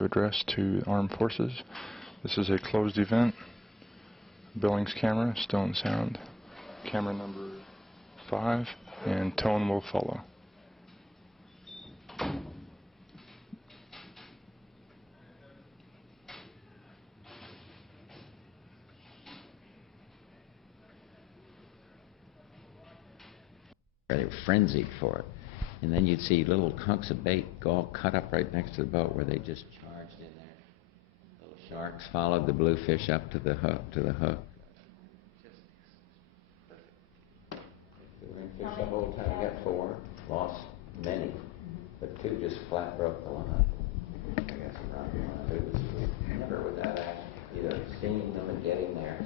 Address to armed forces. This is a closed event. Billings camera, stone sound. Camera number 5, and tone will follow. They were frenzied for it. And then you'd see little hunks of bait go all cut up right next to the boat where they just charged in there. Little sharks followed the bluefish up to the hook. The ringfish the whole time got 4, lost many, but 2 just flat broke the line. I guess it was never without either seeing them and getting there.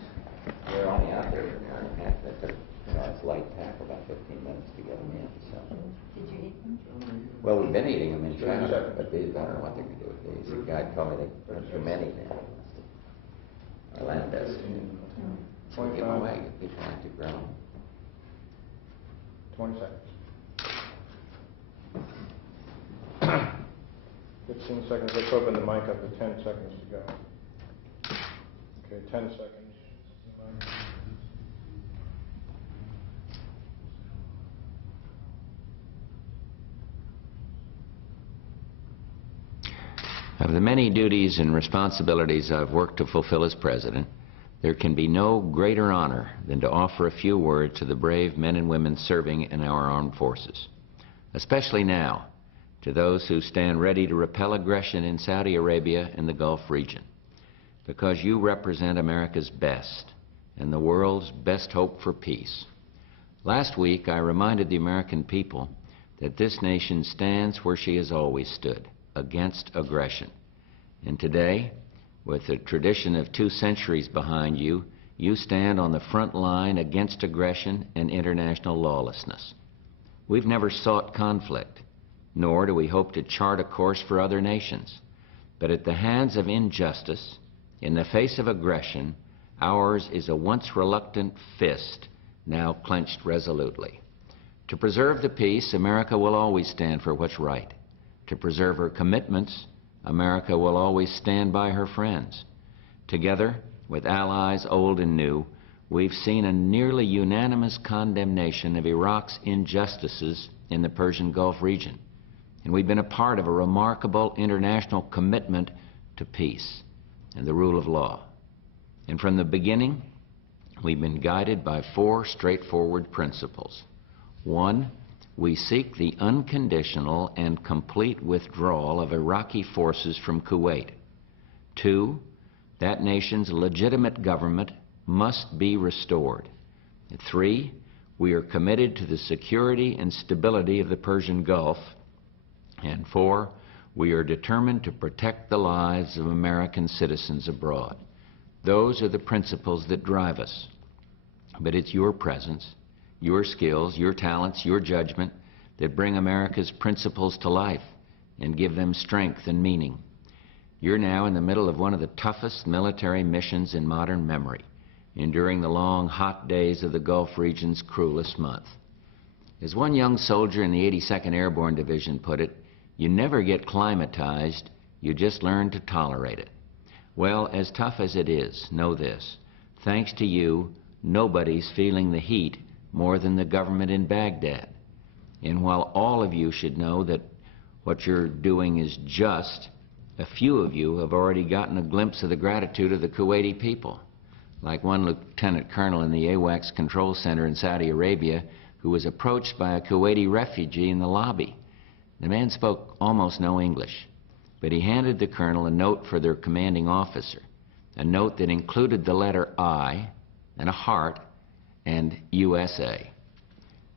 They're only out there for an hour and a half. That took, it's light tackle, about 15 minutes to get them in. So. Did you eat them? Well, we've been eating them in China, but these, I don't know what they're going to do with these. The guy told me there are too many now. The land does. So give them away. People like to grow them. 20 seconds. 15 seconds. Let's open the mic up to 10 seconds to go. Okay, 10 seconds. Of the many duties and responsibilities I've worked to fulfill as president, there can be no greater honor than to offer a few words to the brave men and women serving in our armed forces, especially now to those who stand ready to repel aggression in Saudi Arabia and the Gulf region, because you represent America's best and the world's best hope for peace. Last week, I reminded the American people that this nation stands where she has always stood, against aggression. And today, with a tradition of 2 centuries behind you, you stand on the front line against aggression and international lawlessness. We've never sought conflict, nor do we hope to chart a course for other nations. But at the hands of injustice, in the face of aggression, ours is a once reluctant fist, now clenched resolutely. To preserve the peace, America will always stand for what's right. To preserve her commitments, America will always stand by her friends. Together, with allies old and new, we've seen a nearly unanimous condemnation of Iraq's injustices in the Persian Gulf region. And we've been a part of a remarkable international commitment to peace and the rule of law. And from the beginning, we've been guided by 4 straightforward principles. 1, we seek the unconditional and complete withdrawal of Iraqi forces from Kuwait. 2, that nation's legitimate government must be restored. 3, we are committed to the security and stability of the Persian Gulf. And 4, we are determined to protect the lives of American citizens abroad. Those are the principles that drive us. But it's your presence, your skills, your talents, your judgment that bring America's principles to life and give them strength and meaning. You're now in the middle of one of the toughest military missions in modern memory, enduring the long, hot days of the Gulf region's cruelest month. As one young soldier in the 82nd Airborne Division put it, you never get climatized, you just learn to tolerate it. Well, as tough as it is, know this: thanks to you, nobody's feeling the heat more than the government in Baghdad. And while all of you should know that what you're doing is just, a few of you have already gotten a glimpse of the gratitude of the Kuwaiti people, like one lieutenant colonel in the AWACS control center in Saudi Arabia who was approached by a Kuwaiti refugee in the lobby. The man spoke almost no English, but he handed the colonel a note for their commanding officer, a note that included the letter I and a heart and USA.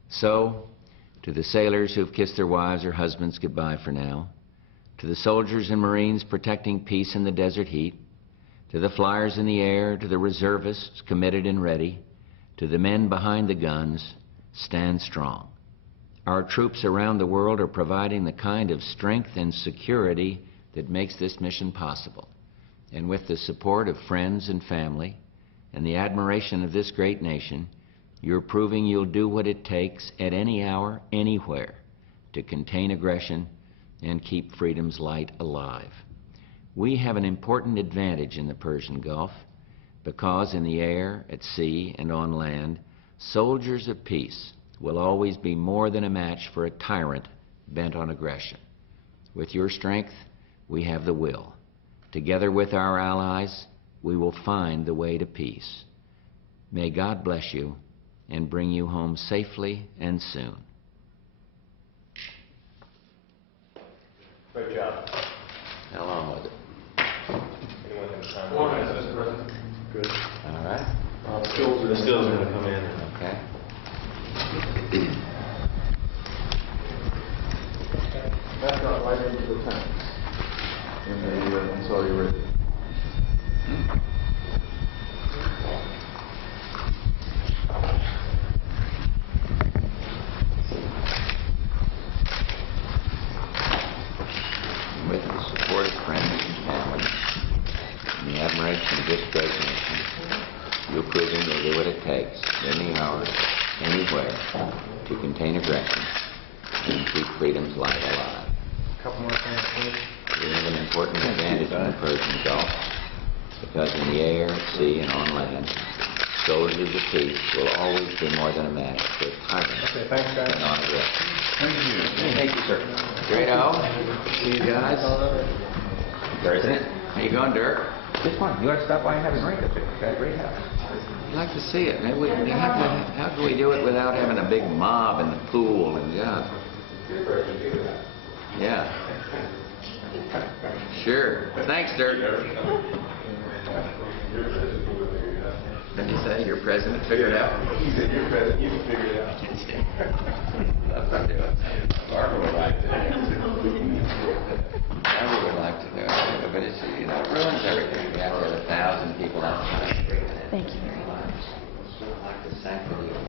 So, to the sailors who've kissed their wives or husbands goodbye for now, to the soldiers and Marines protecting peace in the desert heat, to the flyers in the air, to the reservists committed and ready, to the men behind the guns, stand strong. Our troops around the world are providing the kind of strength and security that makes this mission possible. And with the support of friends and family and the admiration of this great nation, you're proving you'll do what it takes at any hour, anywhere, to contain aggression and keep freedom's light alive. We have an important advantage in the Persian Gulf because in the air, at sea, and on land, soldiers of peace will always be more than a match for a tyrant bent on aggression. With your strength, we have the will. Together with our allies, we will find the way to peace. May God bless you and bring you home safely and soon. Great job. How long was it? Anyone have time? 4 minutes, Mr. President. Good. All right. The stills are going to come in. Okay. That's not right into the tanks in Saudi Arabia. With the support of friends and family, and the admiration of this great nation, you're proving you'll do what it takes, any hour, anywhere, to contain aggression and keep freedom's light alive. A couple more things, please. We have an important advantage in the Persian Gulf because in the air, at sea, and on land, soldiers of peace will always be more than a match for a tyrant Okay, thanks, guys. and on aggression. Thank you. Thank you, sir. Great-o. See you guys. President. How you going, Dirk? Just fine. You want to stop by and have a drink up there? Got a great house. I'd like to see it. Maybe how can we do it without having a big mob in the pool and yeah. Yeah. Sure. Thanks, Dirk. Did you say your president figured it out? You said you're president, you can figure it out. Love to do it. Barbara would like to do it. Barbara would like to do it, but it's, you know, it ruins everything. We have to have 1,000 people outside. Thank you very much. Like the sanctity of